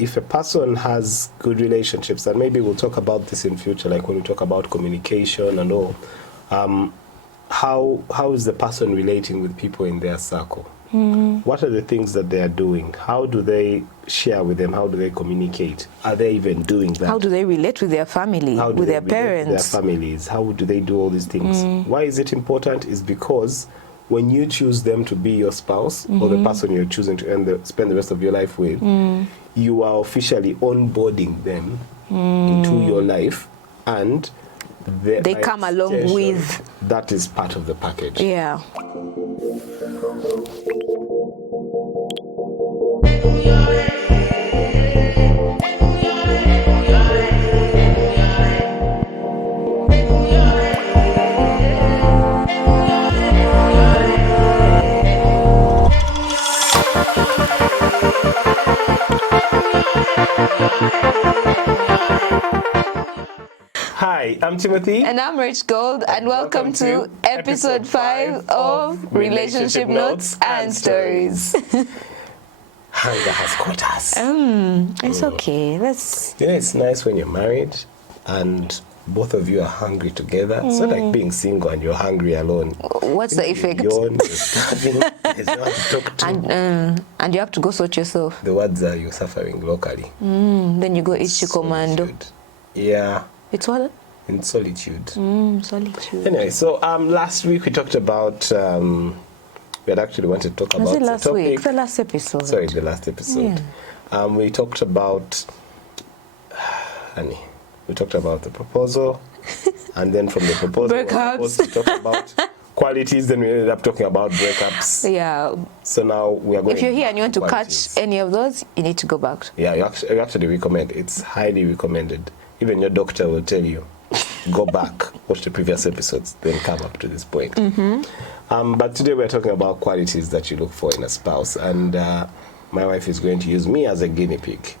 if a person has good relationships, and maybe we'll talk about this in future, like when we talk about communication and all, how is the person relating with people in their circle? What are the things that they are doing? How do they share with them? How do they communicate? Are they even doing that? How do they relate with their family, with their parents? With their families? How do they do all these things? Why is it important? Is because when you choose them to be your spouse or the person you're choosing to spend the rest of your life with, you are officially onboarding them into your life, and they come along with. That is part of the package. Yeah. Hi, I'm Timothy. And I'm Rich Gold, and welcome to episode 5 of Relationship Notes and Stories. Hunger has caught us. It's okay. It's nice when you're married and both of you are hungry together. It's not like being single and you're hungry alone. What's the effect? You're starving. There's no one to talk to. And you have to go sort yourself. The words are you're suffering locally. Then you go eat commando. Yeah. It's what? In solitude. Solitude. Anyway, so last week we talked about, we had actually wanted to talk about the last topic. week? The last episode. Sorry, the last episode. Yeah. We talked about, honey, we talked about the proposal, and then from the proposal we were supposed to talk about qualities, then we ended up talking about breakups. Yeah. So now we are going. If you're here and you want to catch any of those, you need to go back. Yeah, you actually recommend. It's highly recommended. Even your doctor will tell you, go back, watch the previous episodes, then come up to this point. But today we're talking about qualities that you look for in a spouse, and my wife is going to use me as a guinea pig.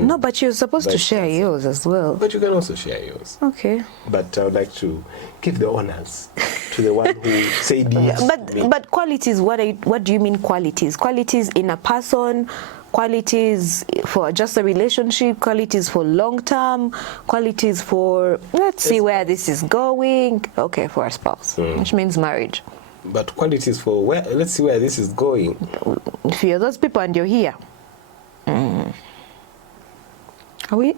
No, but you're supposed to share yours as well. But you can also share yours. Okay. But I would like to give the honors to the one who said yes. But qualities, what do you mean qualities? Qualities in a person, qualities for just a relationship, qualities for long term, qualities for, let's see where this is going. Okay, for a spouse, which means marriage. But qualities for where, let's see where this is going. If you're those people and you're here. Are we?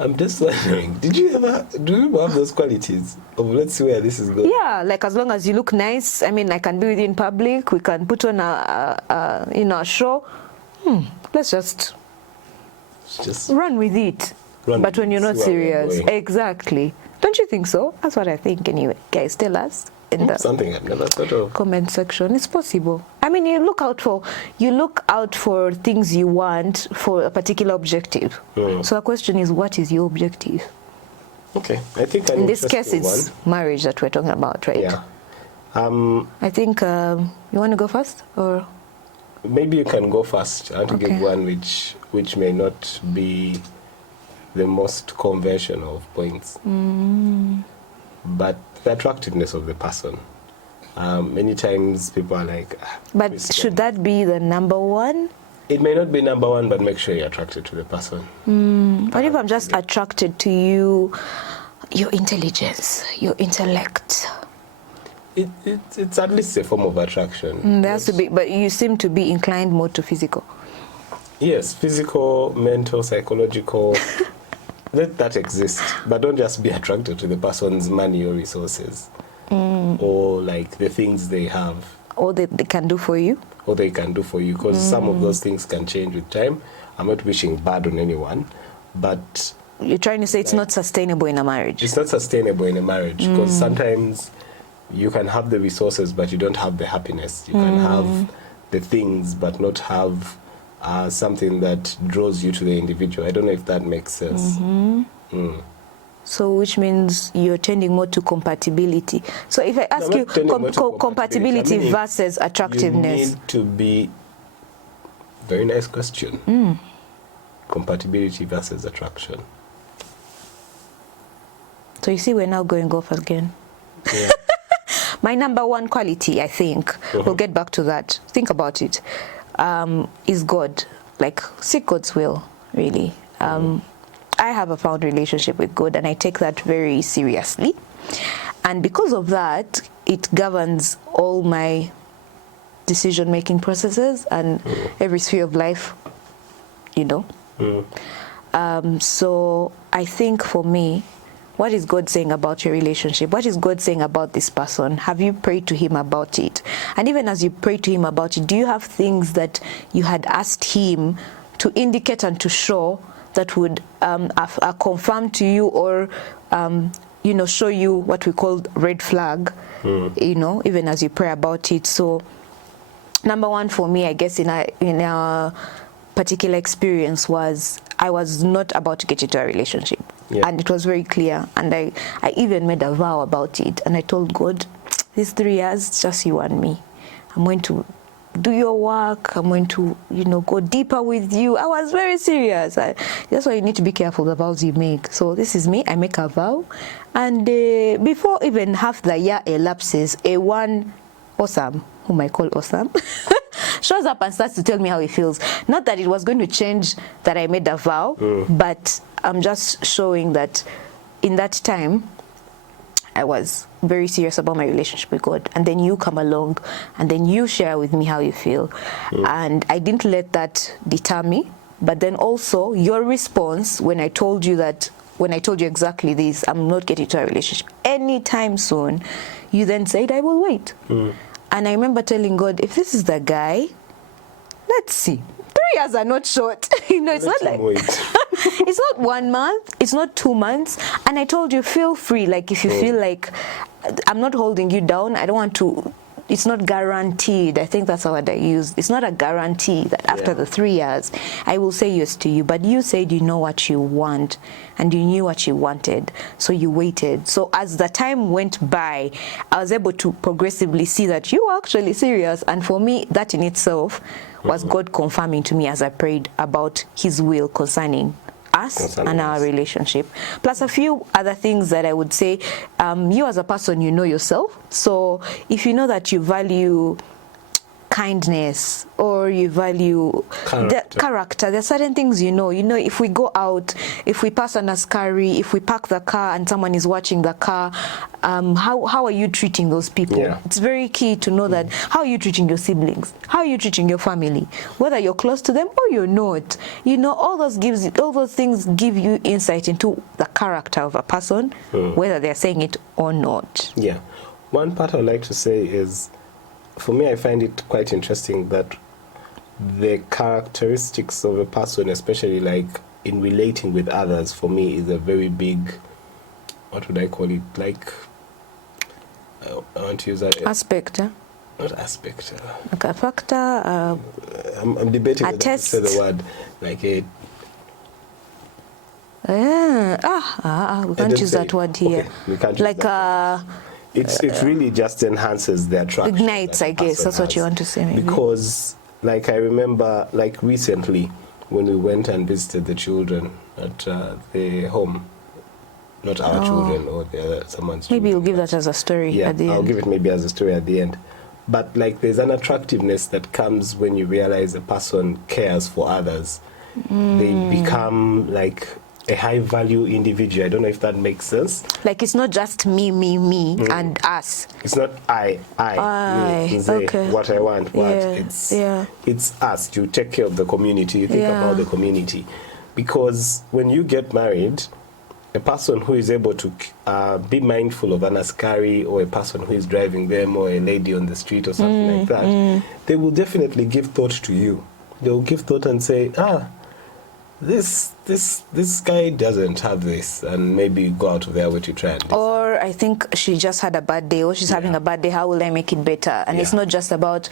I'm just wondering, do you have those qualities of let's see where this is going? Yeah, like as long as you look nice. I mean, I can be with you in public. We can put on a show. Let's just run with it. But when you're not serious, exactly. Don't you think so? That's what I think anyway. Guys, tell us in the something I've never thought of. Comment section. It's possible. I mean, you look out for things you want for a particular objective. So the question is, what is your objective? Okay, I think in this case it's marriage that we're talking about, right? Yeah. I think you want to go first, or maybe you can go first. I want to give one which may not be the most conventional of points, but the attractiveness of the person. Many times people are like, but should that be the number one? It may not be number one, but make sure you're attracted to the person. But if I'm just attracted to you, your intelligence, your intellect, it's at least a form of attraction. There has to be, but you seem to be inclined more to physical. Yes, physical, mental, psychological. Let that exist, but don't just be attracted to the person's money or resources, or like the things they have, or they can do for you, because some of those things can change with time. I'm not wishing bad on anyone, but you're trying to say it's not sustainable in a marriage. It's not sustainable in a marriage because sometimes you can have the resources, but you don't have the happiness. You can have the things, but not have something that draws you to the individual. I don't know if that makes sense. So which means you're tending more to compatibility. So if I ask you compatibility versus attractiveness. You need to be, very nice question. Compatibility versus attraction. So you see we're now going off again. Yeah. My number one quality, I think, we'll get back to that. Think about it. Is God. Like, seek God's will. really. I have a profound relationship with God, and I take that very seriously. And because of that, it governs all my decision-making processes and every sphere of life, you know. So I think for me, what is God saying about your relationship? What is God saying about this person? Have you prayed to him about it? And even as you pray to him about it, do you have things that you had asked him to indicate and to show that would confirm to you or you know, show you what we call red flag, you know, even as you pray about it? So number one for me, I guess in our particular experience was I was not about to get into a relationship. And it was very clear, and I even made a vow about it, and I told God, these 3 years, it's just you and me. I'm going to do your work. I'm going to, you know, go deeper with you. I was very serious. That's why you need to be careful the vows you make. So this is me. I make a vow, and before even half the year elapses, one awesome, whom I call awesome, shows up and starts to tell me how he feels. Not that it was going to change that I made a vow, but I'm just showing that in that time, I was very serious about my relationship with God. And then you come along and then you share with me how you feel. And I didn't let that deter me. But then also your response when I told you exactly this, I'm not getting to a relationship anytime soon, you then said, I will wait. And I remember telling God, if this is the guy, let's see. 3 years are not short. You know, it's not like it's not 1 month, it's not 2 months. And I told you, feel free. Like if you feel like I'm not holding you down, I don't want to. It's not guaranteed. I think that's the word I used. It's not a guarantee that after the 3 years, I will say yes to you. But you said you know what you want, and you knew what you wanted, so you waited. So as the time went by, I was able to progressively see that you were actually serious. And for me, that in itself was God confirming to me as I prayed about his will concerning us and our relationship, plus a few other things that I would say. You as a person, you know yourself. So if you know that you value kindness or you value character, there are certain things you know if we go out, if we pass an askari, if we park the car and someone is watching the car, how are you treating those people? It's very key to know that. How are you treating your siblings? How are you treating your family? Whether you're close to them or you're not, you know, all those things give you insight into the character of a person, whether they're saying it or not. One part I'd like to say is, for me, I find it quite interesting that the characteristics of a person, especially like in relating with others, for me is a very big, what would I call it? Like, I want to use that. Aspect, Not aspect. Like a factor. I'm debating whether to say the word. Like a. We can't use that word here. Okay, we can't like it really just enhances the attraction. Ignites, I guess. That's what you want to say, maybe. Because, like, I remember, like, recently, when we went and visited the children at the home, not our children or someone's children. Maybe you'll give that as a story at the end. I'll give it maybe as a story at the end. But, like, there's an attractiveness that comes when you realize a person cares for others. They become, like, a high-value individual. I don't know if that makes sense. Like, it's not just me, and us. It's not I, me, okay. What I want, what. It's us. You take care of the community. You think about the community. Because when you get married, a person who is able to be mindful of an askari or a person who is driving them or a lady on the street or something like that, they will definitely give thought to you. They will give thought and say, this guy doesn't have this, and maybe go out of their way to try and or I think she just had a bad day, or she's having a bad day, how will I make it better? And it's not just about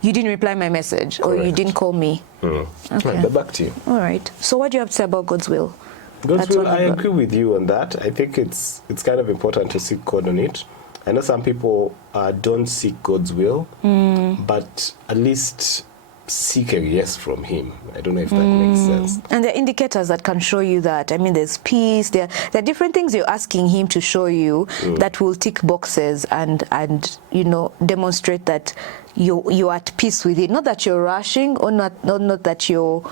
you didn't reply my message or you didn't call me. Okay. But back to you. All right, so what do you have to say about God's will? God's will, I agree with you on that. I think it's kind of important to seek God on it. I know some people don't seek God's will, but at least seek a yes from him. I don't know if that makes sense. And there are indicators that can show you that. I mean, there's peace. There are different things you're asking him to show you that will tick boxes and you know, demonstrate that you're at peace with it. Not that you're rushing, or not that you're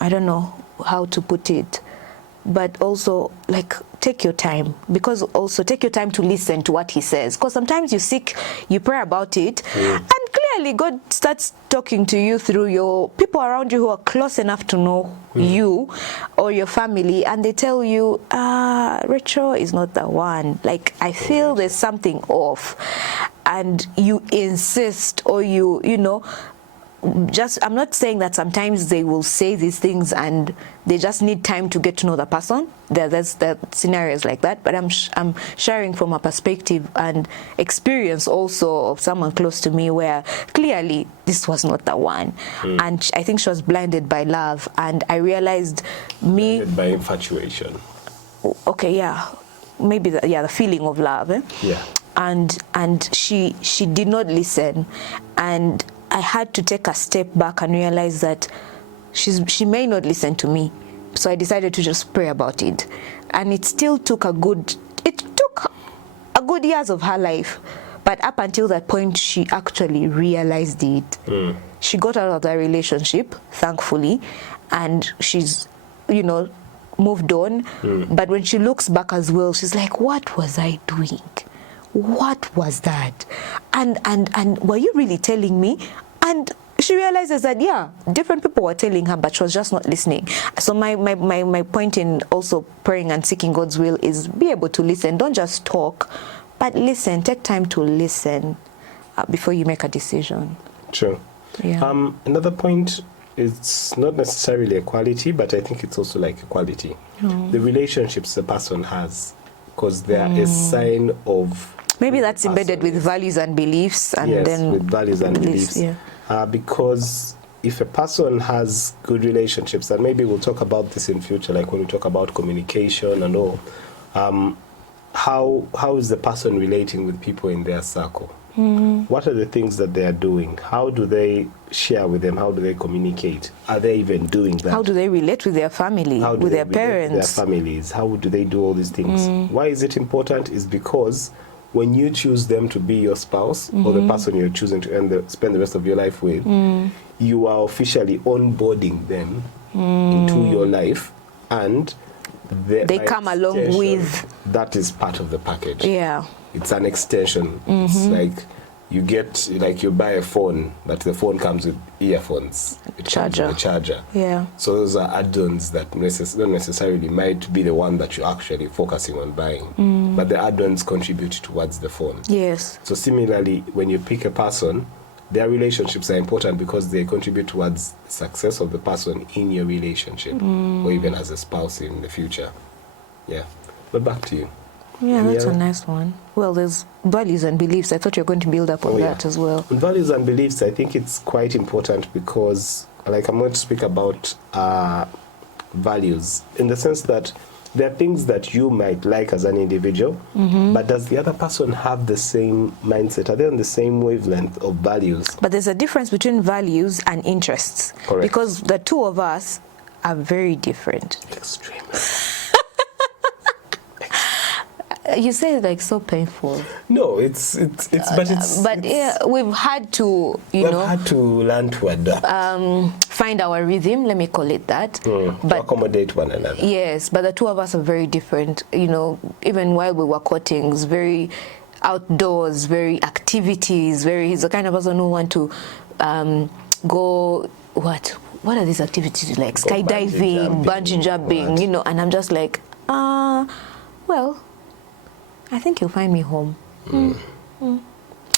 I don't know how to put it, but also like take your time, because also take your time to listen to what he says, because sometimes you pray about it, and clearly God starts talking to you through your people around you who are close enough to know you or your family, and they tell you, Rachel is not the one, like I feel there's something off, and you insist, or you know, just, I'm not saying that sometimes they will say these things and they just need time to get to know the person. There's scenarios like that, but I'm sharing from a perspective and experience also of someone close to me where clearly this was not the one, and I think she was blinded by love, and I realized blinded by infatuation. Okay, yeah, maybe the feeling of love, yeah, and she did not listen, and I had to take a step back and realize that she may not listen to me. So I decided to just pray about it. And it still took a good years of her life. But up until that point, she actually realized it. She got out of that relationship, thankfully, and she's, you know, moved on. But when she looks back as well, she's like, what was I doing? What was that? And were you really telling me? And she realizes that, yeah, different people were telling her, but she was just not listening. So my point in also praying and seeking God's will is be able to listen. Don't just talk, but listen. Take time to listen before you make a decision. True. Yeah. Another point, it's not necessarily a quality, but I think it's also like a quality. The relationships the person has, because they are a sign of... Maybe that's embedded with values and beliefs, and yes, then with values and beliefs. Yeah. Because if a person has good relationships, and maybe we'll talk about this in future, like when we talk about communication and all, how is the person relating with people in their circle? What are the things that they are doing? How do they share with them? How do they communicate? Are they even doing that? How do they relate with their family, with their parents? With their families? How do they do all these things? Why is it important? Is because when you choose them to be your spouse or the person you're choosing to spend the rest of your life with, you are officially onboarding them into your life, and they come along with... That is part of the package. Yeah. It's an extension. It's like you get, like you buy a phone, but the phone comes with earphones. It comes with a charger. Yeah. So those are add-ons that don't necessarily might be the one that you're actually focusing on buying. But the add-ons contribute towards the phone. Yes. So similarly, when you pick a person, their relationships are important because they contribute towards the success of the person in your relationship, or even as a spouse in the future. Yeah. But back to you. Yeah, that's a nice one. Well, there's values and beliefs. I thought you were going to build up on that as well. On values and beliefs, I think it's quite important because, like, I'm going to speak about values in the sense that there are things that you might like as an individual, but does the other person have the same mindset? Are they on the same wavelength of values? But there's a difference between values and interests. Correct. Because the two of us are very different. Extremely. You say it like so painful. No, but yeah, we've had to, we've had to learn to adapt. Find our rhythm, let me call it that. To accommodate one another. Yes, but the two of us are very different. You know, even while we were courting, it's very outdoors, very activities, he's the kind of person who want to go, what are these activities like? Skydiving, bungee jumping, you know, and I'm just like, well, I think you'll find me home. I'm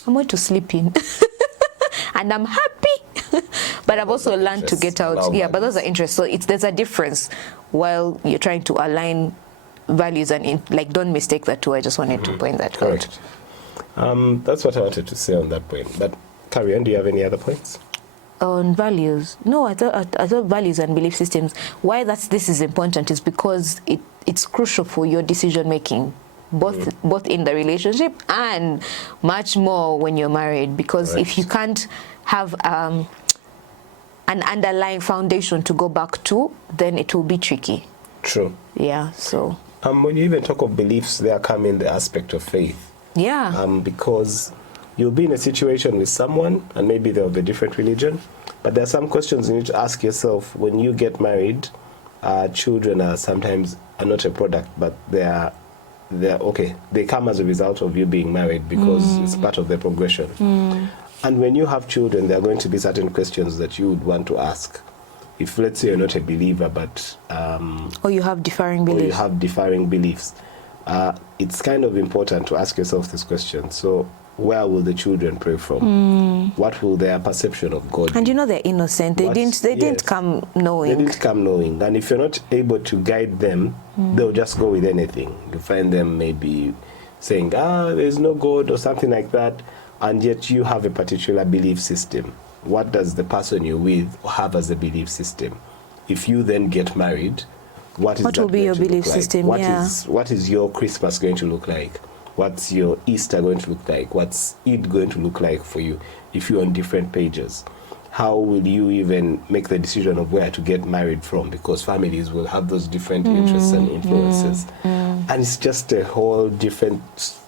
going to sleep in. And I'm happy. But I've also learned to get out. Yeah, but those are interests. So there's a difference while you're trying to align values and like, don't mistake that too. I just wanted to point that out. That's what I wanted to say on that point. But carry on. Do you have any other points? On values? No, I thought values and belief systems. Why this is important is because it's crucial for your decision making. Both in the relationship and much more when you're married, because if you can't have an underlying foundation to go back to, then it will be tricky. True. Yeah. So when you even talk of beliefs, there come in the aspect of faith. Yeah. Because you'll be in a situation with someone, and maybe they're of a different religion, but there are some questions you need to ask yourself when you get married. Children are sometimes not a product, but they're okay. They come as a result of you being married because it's part of the progression. And when you have children, there are going to be certain questions that you would want to ask. If, let's say, you're not a believer, but or you have differing beliefs. It's kind of important to ask yourself this question. So, where will the children pray from? What will their perception of God be? And they're innocent. They didn't come knowing. They didn't come knowing. And if you're not able to guide them, they'll just go with anything. You find them maybe saying, there's no God or something like that, and yet you have a particular belief system. What does the person you're with have as a belief system? If you then get married, what will be your belief system? What is your Christmas going to look like? What's your Easter going to look like? What's it going to look like for you if you're on different pages? How will you even make the decision of where to get married from? Because families will have those different interests and influences. And it's just a whole different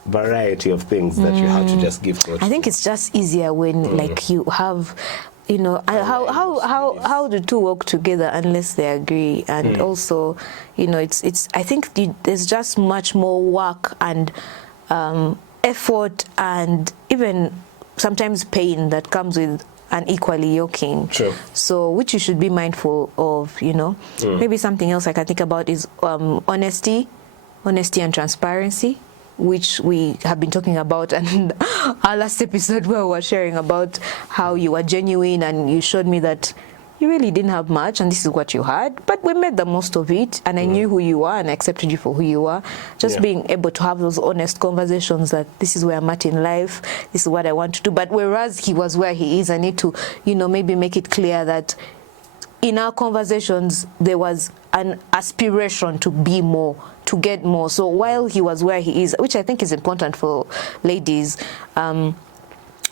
variety of things that you have to just give thought to. I think it's just easier when like you have how the two work together unless they agree, and also it's I think there's just much more work and effort and even sometimes pain that comes with unequally yoking. Sure. So which you should be mindful of. Maybe something else I can think about is honesty and transparency, which we have been talking about, and our last episode where we were sharing about how you were genuine and you showed me that you really didn't have much and this is what you had, but we made the most of it, and I knew who you are and I accepted you for who you are. Just being able to have those honest conversations that this is where I'm at in life, this is what I want to do. But whereas he was where he is, I need to maybe make it clear that in our conversations there was an aspiration to be more, to get more. So while he was where he is, which I think is important for ladies,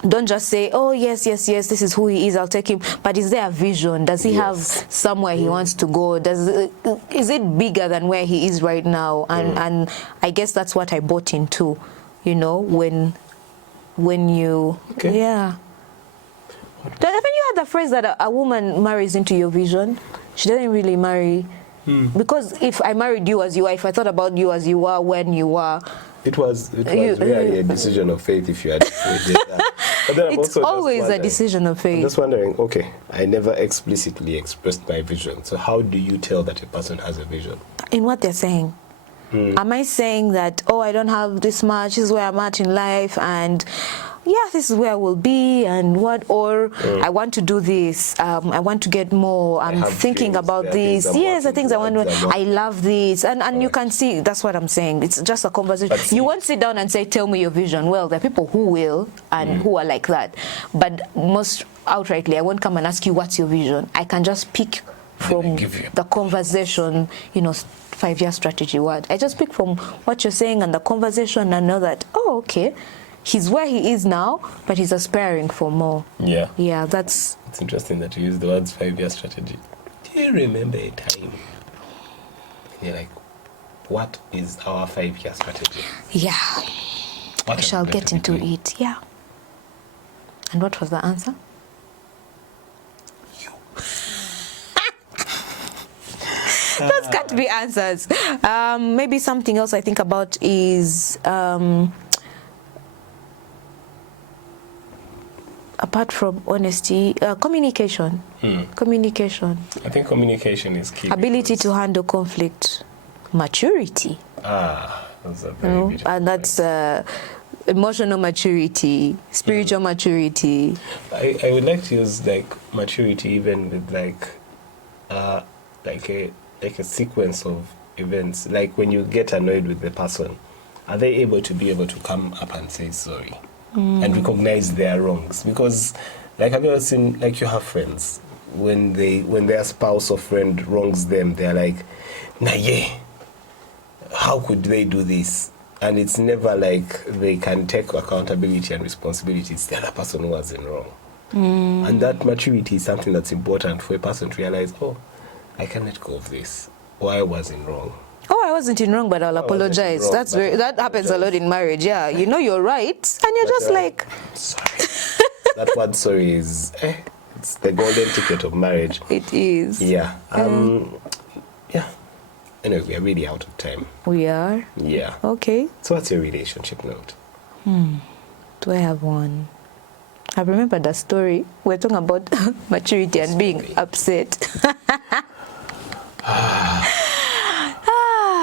don't just say, oh, yes, this is who he is, I'll take him. But is there a vision? Does he have somewhere he wants to go? Is it bigger than where he is right now? And I guess that's what I bought into, when you, Haven't you had the phrase that a woman marries into your vision? She doesn't really marry. Because if I married you as you are, if I thought about you as you are when you were, it was really a decision of faith if you had did that. But then it's always a decision of faith. I'm just wondering, okay, I never explicitly expressed my vision. So how do you tell that a person has a vision? In what they're saying. Am I saying that, I don't have this much, this is where I'm at in life, and this is where I will be, and or I want to do this, I want to get more, I'm thinking about this, the things I want to, I love this, and you can see, that's what I'm saying, it's just a conversation. You won't sit down and say, tell me your vision. Well, there are people who will, and who are like that, but most outrightly, I won't come and ask you, what's your vision? I can just pick from the conversation, 5-year strategy word. I just pick from what you're saying and the conversation and know that, okay, he's where he is now, but he's aspiring for more. Yeah, that's... It's interesting that you use the words 5-year strategy. Do you remember a time? You're like, what is our 5-year strategy? Yeah. I shall get into it. Yeah. And what was the answer? Those can't be answers. Maybe something else I think about is apart from honesty, communication. Communication. I think communication is key. Ability to handle conflict. Maturity. That's a very beautiful and that's emotional maturity, spiritual maturity. I would like to use maturity even with a sequence of events. Like when you get annoyed with the person, are they able to come up and say sorry and recognize their wrongs? Because have you ever seen, you have friends, when their spouse or friend wrongs them, they're like, how could they do this? And it's never like they can take accountability and responsibility. It's the other person who was in wrong. And that maturity is something that's important for a person to realize, I can let go of this, or I was in wrong. Oh, I wasn't in wrong, but I'll apologize. wrong, That's but very, I'll that happens a apologize. lot in marriage. Yeah, you know you're right, and you're just like, sorry. That word sorry is it's the golden ticket of marriage. it is. Yeah. Yeah. Anyway, we are really out of time. We are. Yeah. Okay. So what's your relationship note? Do I have one? I remember the story. We're talking about maturity and being upset.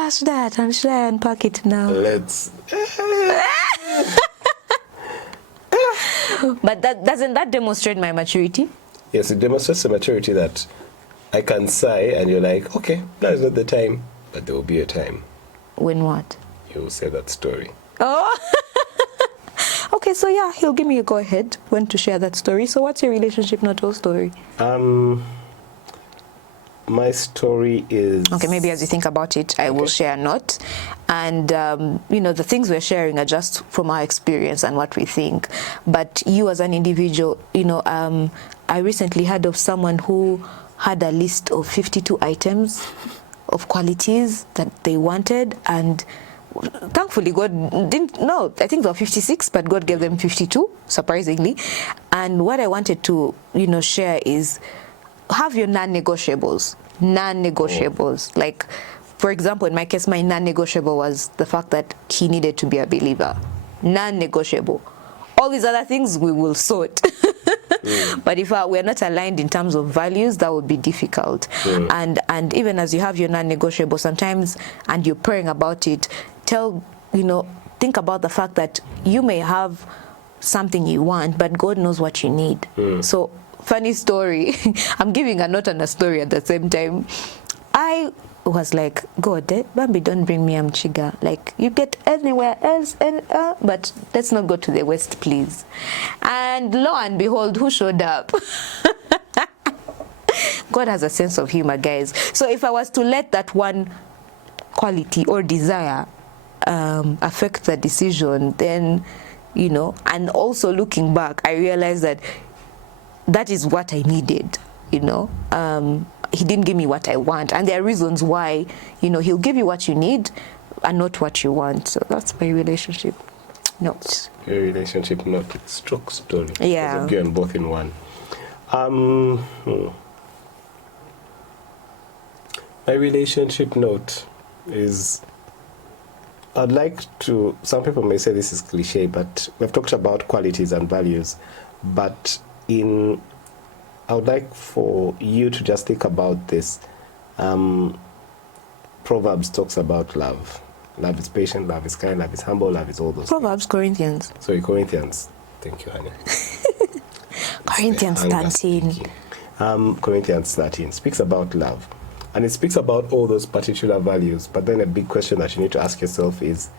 Should I unpack it now? Let's. But doesn't that demonstrate my maturity? Yes, it demonstrates the maturity that I can sigh and you're like, okay, now is not the time. But there will be a time. When what? You will say that story. Oh. Okay, so yeah, he'll give me a go ahead when to share that story. So what's your relationship note or story? My story is... Okay, maybe as you think about it, I will share a note. And, you know, the things we're sharing are just from our experience and what we think. But you as an individual, you know, I recently heard of someone who had a list of 52 items of qualities that they wanted. And thankfully, God didn't, no, I think there were 56, but God gave them 52, surprisingly. And what I wanted to, you know, share is, have your non-negotiables. Like, for example, in my case, my non-negotiable was the fact that he needed to be a believer. Non-negotiable. All these other things we will sort. But if we're not aligned in terms of values, that would be difficult. And even as you have your non-negotiable sometimes, and you're praying about it, think about the fact that you may have something you want, but God knows what you need. So, funny story. I'm giving a note and a story at the same time. I was like, God, Bambi, don't bring me Amchiga. Like, you get anywhere else, but let's not go to the West, please. And lo and behold, who showed up? God has a sense of humor, guys. So if I was to let that one quality or desire affect the decision, then, you know, and also looking back, I realized that is what I needed, you know. He didn't give me what I want. And there are reasons why, you know, he'll give you what you need and not what you want. So that's my relationship note. Your relationship note, stroke story. Yeah. Because of both in one. My relationship note is, I'd like to, some people may say this is cliche, but we've talked about qualities and values, but I would like for you to just think about this. Proverbs talks about love. Love is patient, love is kind, love is humble, love is all those Proverbs, things. Corinthians. Sorry, Corinthians. Thank you, honey. Corinthians 13. Corinthians 13 speaks about love. And it speaks about all those particular values. But then a big question that you need to ask yourself is,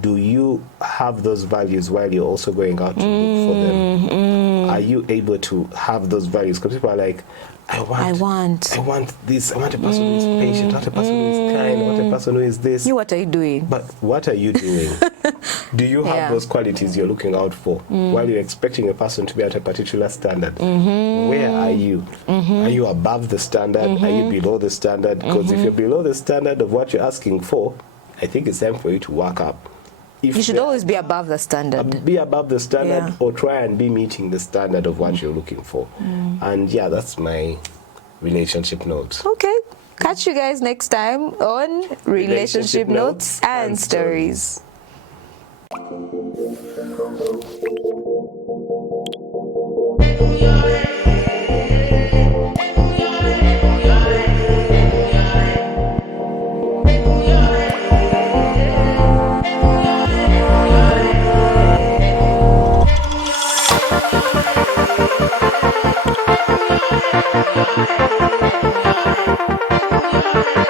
do you have those values while you're also going out to look for them? Are you able to have those values? Because people are like, I want this. I want a person who is patient. I want a person who is kind. I want a person who is this. What are you doing? But what are you doing? Do you have those qualities you're looking out for while you're expecting a person to be at a particular standard? Where are you? Are you above the standard? Are you below the standard? Because if you're below the standard of what you're asking for, I think it's time for you to work up. You should always be above the standard. Be above the standard, or try and be meeting the standard of what you're looking for. And yeah, that's my relationship note. Okay. Catch you guys next time on Relationship Notes and Stories. Yeah.